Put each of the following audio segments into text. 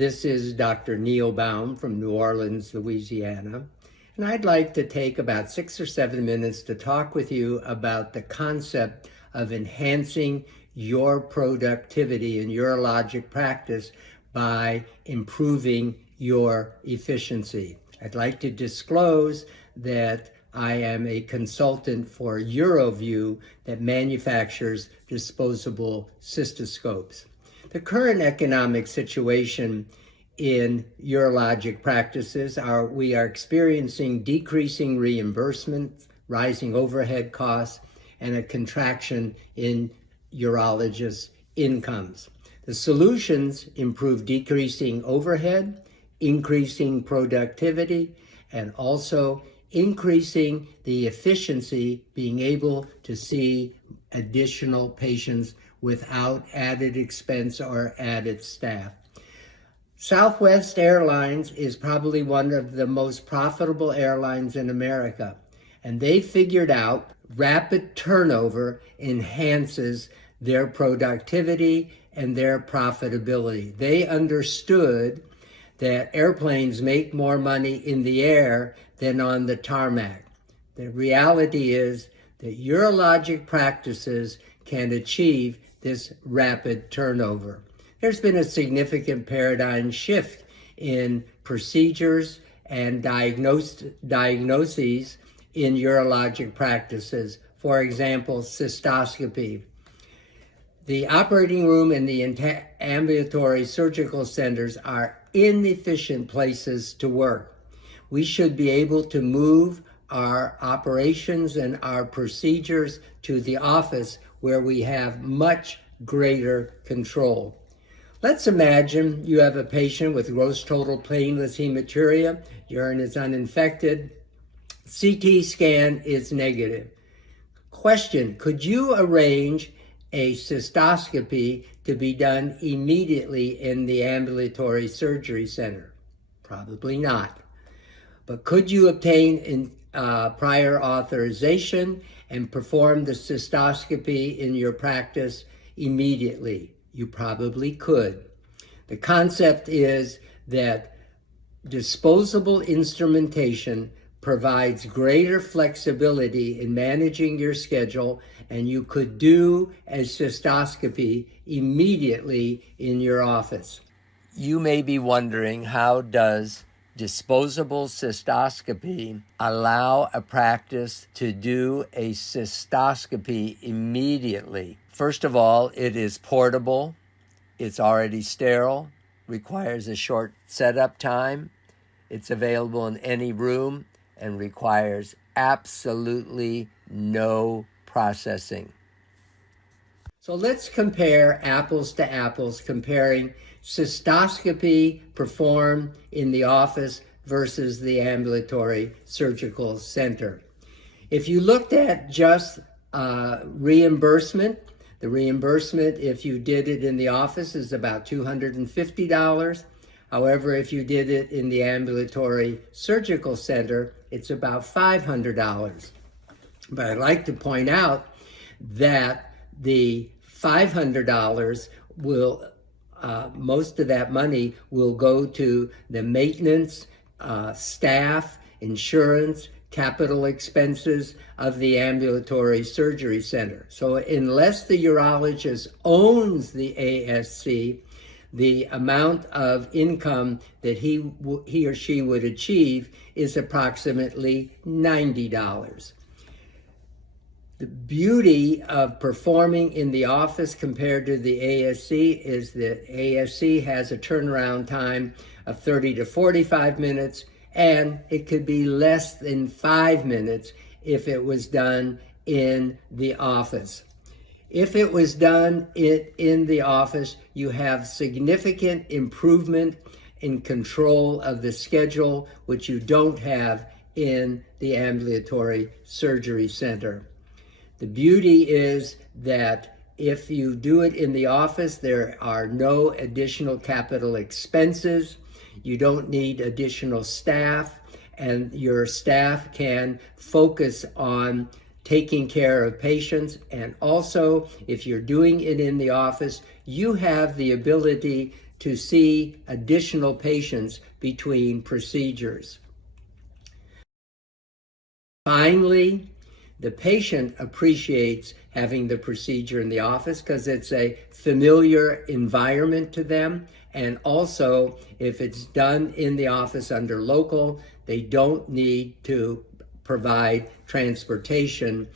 This is Dr. Neil Baum from New Orleans, Louisiana, and I'd like to take about 6 or 7 minutes to talk with you about the concept of enhancing your productivity in urologic practice by improving your efficiency. I'd like to disclose that I am a consultant for UroView that manufactures disposable cystoscopes. The current economic situation in urologic practices we are experiencing decreasing reimbursements, rising overhead costs, and a contraction in urologists' incomes. The solutions improve decreasing overhead, increasing productivity, and also increasing the efficiency, being able to see additional patients without added expense or added staff. Southwest Airlines is probably one of the most profitable airlines in America, and they figured out rapid turnover enhances their productivity and their profitability. They understood that airplanes make more money in the air than on the tarmac. The reality is that urologic practices can achieve this rapid turnover. There's been a significant paradigm shift in procedures and diagnoses in urologic practices. For example, cystoscopy. The operating room and the ambulatory surgical centers are inefficient places to work. We should be able to move our operations and our procedures to the office where we have much greater control. Let's imagine you have a patient with gross total painless hematuria, urine is uninfected, CT scan is negative. Question, could you arrange a cystoscopy to be done immediately in the ambulatory surgery center? Probably not. But could you obtain prior authorization and perform the cystoscopy in your practice immediately? You probably could. The concept is that disposable instrumentation provides greater flexibility in managing your schedule, and you could do a cystoscopy immediately in your office. You may be wondering, how does disposable cystoscopy allow a practice to do a cystoscopy immediately? First of all, it is portable, it's already sterile, requires a short setup time, it's available in any room, and requires absolutely no processing. So let's compare apples to apples, comparing cystoscopy performed in the office versus the ambulatory surgical center. If you looked at just reimbursement, the reimbursement if you did it in the office is about $250. However, if you did it in the ambulatory surgical center, it's about $500. But I'd like to point out that the $500 will, most of that money will go to the maintenance, staff, insurance, capital expenses of the ambulatory surgery center. So unless the urologist owns the ASC, the amount of income that he or she would achieve is approximately $90. The beauty of performing in the office compared to the ASC is that ASC has a turnaround time of 30 to 45 minutes, and it could be less than 5 minutes if it was done in the office. If it was done in the office, you have significant improvement in control of the schedule, which you don't have in the ambulatory surgery center. The beauty is that if you do it in the office, there are no additional capital expenses. You don't need additional staff, and your staff can focus on taking care of patients. And also, if you're doing it in the office, you have the ability to see additional patients between procedures. Finally, the patient appreciates having the procedure in the office because it's a familiar environment to them. And also, if it's done in the office under local, they don't need to provide transportation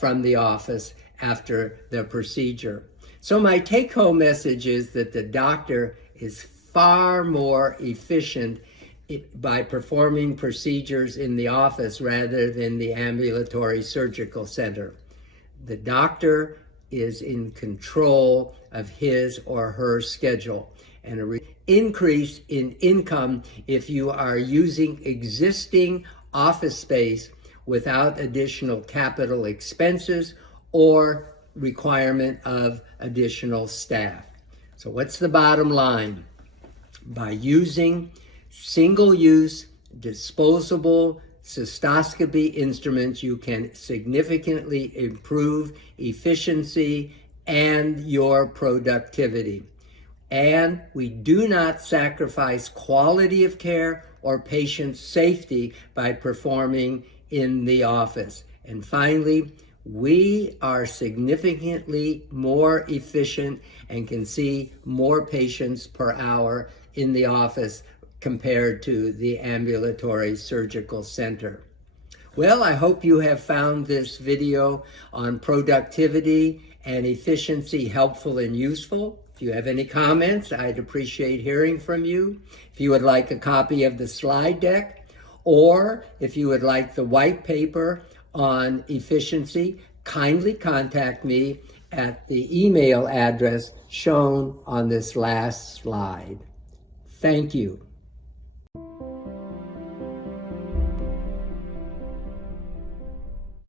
from the office after the procedure. So my take-home message is that the doctor is far more efficient by performing procedures in the office rather than the ambulatory surgical center. The doctor is in control of his or her schedule, and an increase in income if you are using existing office space without additional capital expenses or requirement of additional staff. So what's the bottom line? By using single-use disposable cystoscopy instruments, you can significantly improve efficiency and your productivity. And we do not sacrifice quality of care or patient safety by performing in the office. And finally, we are significantly more efficient and can see more patients per hour in the office compared to the ambulatory surgical center. Well, I hope you have found this video on productivity and efficiency helpful and useful. If you have any comments, I'd appreciate hearing from you. If you would like a copy of the slide deck, or if you would like the white paper on efficiency, kindly contact me at the email address shown on this last slide. Thank you.